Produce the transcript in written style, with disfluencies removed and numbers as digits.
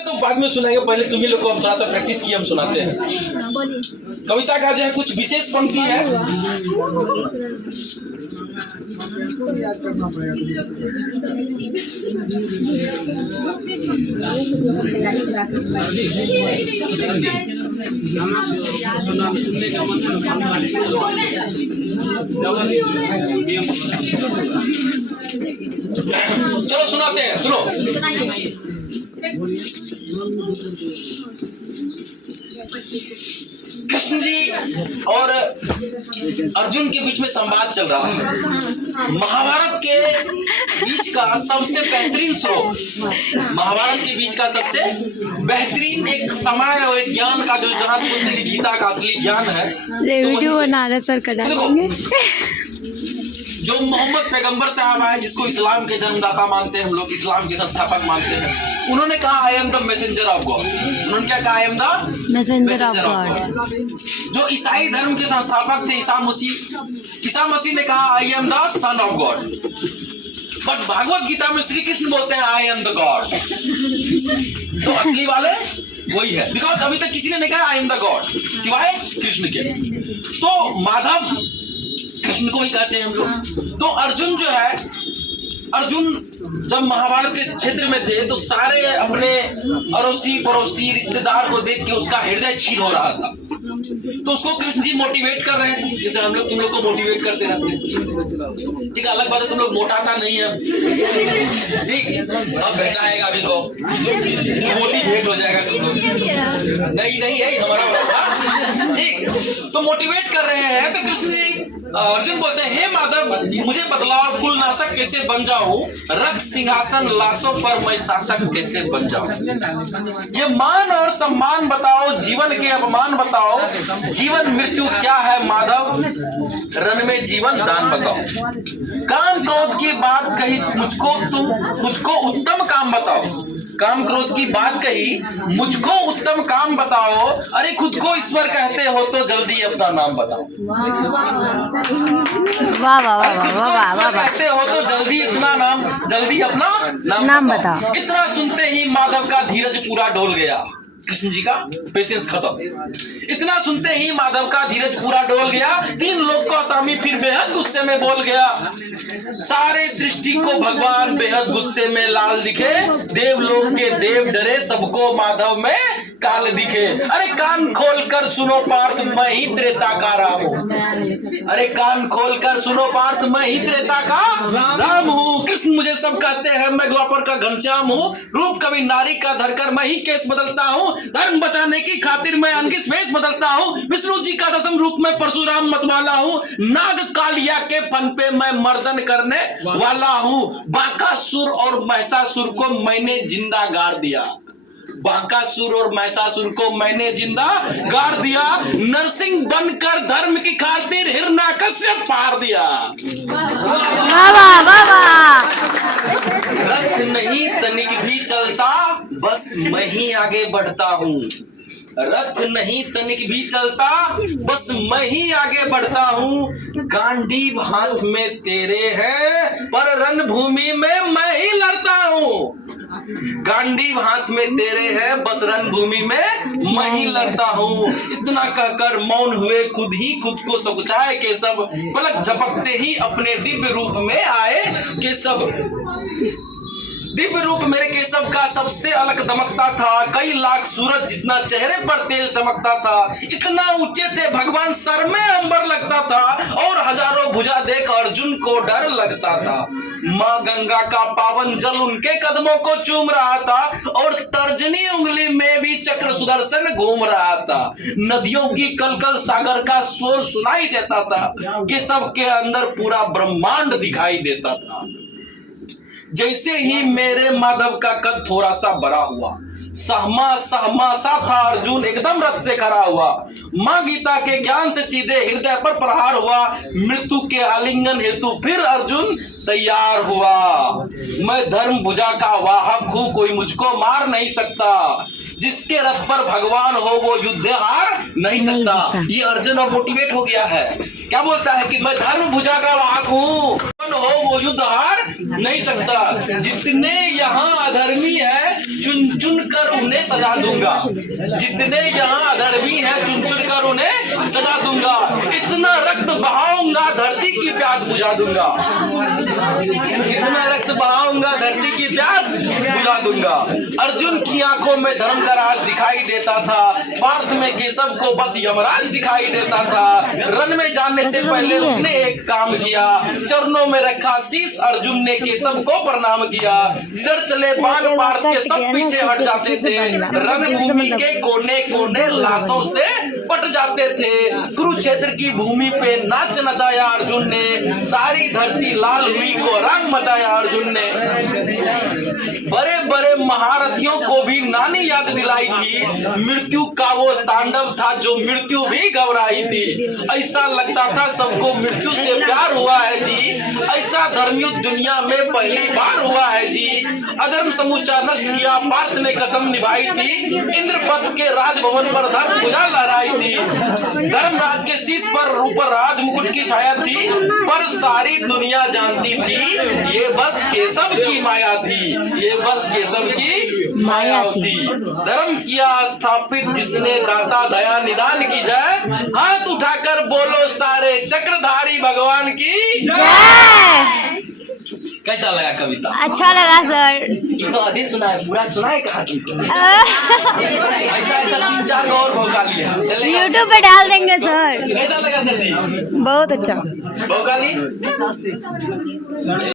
तो बाद में सुनाएंगे, पहले तुम्ही लोग को हम थोड़ा सा प्रैक्टिस किए हम सुनाते हैं। कविता का जो है कुछ विशेष पंक्ति है। चलो सुनाते हैं, सुनो। कृष्ण जी और अर्जुन के बीच में संवाद चल रहा है। महाभारत के बीच का सबसे बेहतरीन स्रोत, महाभारत के बीच का सबसे बेहतरीन एक समय और एक ज्ञान का जो जहाँ से बोलते हैं गीता का असली ज्ञान है। वीडियो बना रहा सर का डालेंगे। जो मोहम्मद पैगंबर साहब आए, जिसको इस्लाम के जन्मदाता मानते हैं हम लोग, इस्लाम के संस्थापक मानते हैं, उन्होंने कहा I am the messenger of God. उन्होंने क्या कहा? I am the messenger of God. जो ईसाई धर्म के संस्थापक थे ईसा मसीह ने कहा I am the son of God. But Bhagavad Gita में श्री कृष्ण बोलते हैं आई एम द गॉड। तो असली वाले वही है, बिकॉज अभी तक किसी ने नहीं कहा आई एम द गॉड सिवाय कृष्ण के। तो माधव कृष्ण को ही कहते हैं हम लोग। तो अर्जुन जो है, अर्जुन जब महाभारत के क्षेत्र में थे तो सारे अपने अड़ोसी पड़ोसी रिश्तेदार को देख के उसका हृदय छीन हो रहा था। तो उसको कृष्ण जी मोटिवेट कर रहे थे, जैसे हम लोग तुम लोग को मोटिवेट करते रहते हैं। ठीक है, अलग बात है तुम लोग मोटाता नहीं है, ठीक। अब बेटा आएगा अभी को मोटिवेट हो जाएगा तुम लोग। नहीं है हमारा, ठीक। तो मोटिवेट कर रहे हैं। तो कृष्ण जी अर्जुन बोलते हैं हे माधव, मुझे बदलाव कुल नाशक कैसे बन जाऊं, रक्त सिंहासन लाशों पर मैं शासक कैसे बन जाऊं। ये मान और सम्मान बताओ, जीवन के अपमान बताओ, जीवन मृत्यु क्या है माधव, रण में जीवन दान बताओ। काम क्रोध की बात कही मुझको उत्तम काम बताओ। काम क्रोध की बात कही मुझको उत्तम काम बताओ। अरे खुद को ईश्वर कहते हो तो जल्दी अपना नाम बताओ। वाह वाह वाह वाह वाह। कहते हो तो जल्दी अपना नाम बताओ। इतना सुनते ही माधव का धीरज पूरा डोल गया। कृष्ण जी का पेशेंस खत्म। इतना सुनते ही माधव का धीरज पूरा डोल गया। 3 लोग का स्वामी फिर बेहद गुस्से में बोल गया। सारे सृष्टि को भगवान बेहद गुस्से में लाल दिखे। देवलोक के देव डरे, सबको माधव में काल दिखे। अरे कान खोल कर सुनो पार्थ, मैं ही त्रेता का राम हूँ। अरे कान खोल कर सुनो पार्थ, मैं ही त्रेता का राम हूँ। कृष्ण मुझे सब कहते हैं, मैं द्वापर का घनश्याम हूँ। रूप कभी नारी का धरकर मैं ही केस बदलता हूँ। धर्म बचाने की खातिर मैं अनगिस वेश बदलता हूँ। विष्णु जी का 10म रूप में परशुराम मतवाला हूँ। नाग कालिया के फन पे मैं मर्दन करने वाला हूँ। बाकासुर और महिषासुर को मैंने जिंदा गाड़ दिया। बाकासुर और महिषासुर को मैंने जिंदा गाड़ दिया। नरसिंह बनकर धर्म की खातिर हिरण्यकश्यप पार दिया। रथ नहीं तनिक भी चलता, बस मैं ही आगे बढ़ता हूँ। रथ नहीं तनिक भी चलता, बस मैं ही आगे बढ़ता हूँ। गांडीव हाथ में तेरे है, पर रणभूमि में मैं ही लड़ता हूँ। गांडीव हाथ में तेरे है, बस रणभूमि में मैं ही लड़ता हूँ। इतना कहकर मौन हुए, खुद ही खुद को सकुचाए केशव। पलक झपकते ही अपने दिव्य रूप में आए केशव। दिव्य रूप मेरे केशव का सबसे अलग दमकता था। कई लाख सूरज जितना चेहरे पर तेल चमकता था। इतना ऊंचे थे भगवान, सर में अंबर लगता था। और हजारों भुजा देख अर्जुन को डर लगता था। माँ गंगा का पावन जल उनके कदमों को चूम रहा था। और तर्जनी उंगली में भी चक्र सुदर्शन घूम रहा था। नदियों की कलकल सागर का शोर सुनाई देता था। केशव के अंदर पूरा ब्रह्मांड दिखाई देता था। जैसे ही मेरे माधव का कद थोड़ा सा बड़ा हुआ, सहमा सा था अर्जुन एकदम रथ से खड़ा हुआ। माँ गीता के ज्ञान से सीधे हृदय पर प्रहार हुआ। मृत्यु के आलिंगन हेतु फिर अर्जुन तैयार हुआ। मैं धर्म भुजा का वाहक हूँ, कोई मुझको मार नहीं सकता। जिसके रथ पर भगवान हो वो युद्ध हार नहीं सकता। ये अर्जुन अब मोटिवेट हो गया है। क्या बोलता है कि मैं धर्म भुजा का वाहक हूँ। कौन हो वो युद्ध हार नहीं सकता। जितने यहाँ अधर्मी है चुन चुन कर उन्हें सजा दूंगा। जितने यहाँ अधर्मी है चुन चुन कर उन्हें सजा दूंगा। इतना रक्त बहाऊंगा धरती की प्यास बुझा दूंगा। इतना रक्त बहाऊंगा धरती की प्यास बुझा दूंगा। अर्जुन की आंखों में धर्म का राज दिखाई देता था। पार्थ में केशव को बस यमराज दिखाई देता था। रण में जाने से पहले उसने एक काम किया, चरणों में रखा शीश। अर्जुन ने केशव को प्रणाम किया। सर चले बाण पार्थ के सब पीछे हट जाते थे। रणभूमि के कोने कोने लाशों से पट जाते थे। कुरुक्षेत्र की भूमि पे नाच नचाया अर्जुन ने। सारी धरती लाल हुई को रंग मचाया अर्जुन ने। बड़े बड़े महारथियों को भी नानी याद दिलाई थी। मृत्यु का वो तांडव था जो मृत्यु भी घबराई थी। ऐसा लगता था सबको मृत्यु से प्यार हुआ है जी। ऐसा धर्मयुद्ध दुनिया में पहली बार हुआ है जी। अधर्म समूचा नष्ट किया पार्थ ने कसम निभाई थी। इंद्रपथ के राजभवन पर धर्म ध्वजा लहराई थी। धर्मराज के शीश पर ऊपर राज मुकुट की छाया थी। पर सारी दुनिया जानती थी ये बस केशव की माया थी। ये बस केशव की माया थी। धर्म किया स्थापित जिसने दाता दया निदान की जय। हाथ उठाकर बोलो सारे चक्रधारी भगवान की जय। कैसा लगा कविता? अच्छा लगा सर। ये तो आधे सुना है, पूरा सुना है कहा तुमको? ऐसा ऐसा 3-4 और भौकाली है चलेगा? यूट्यूब पे डाल देंगे सर। कैसा लगा सर जी? बहुत अच्छा। भौकाली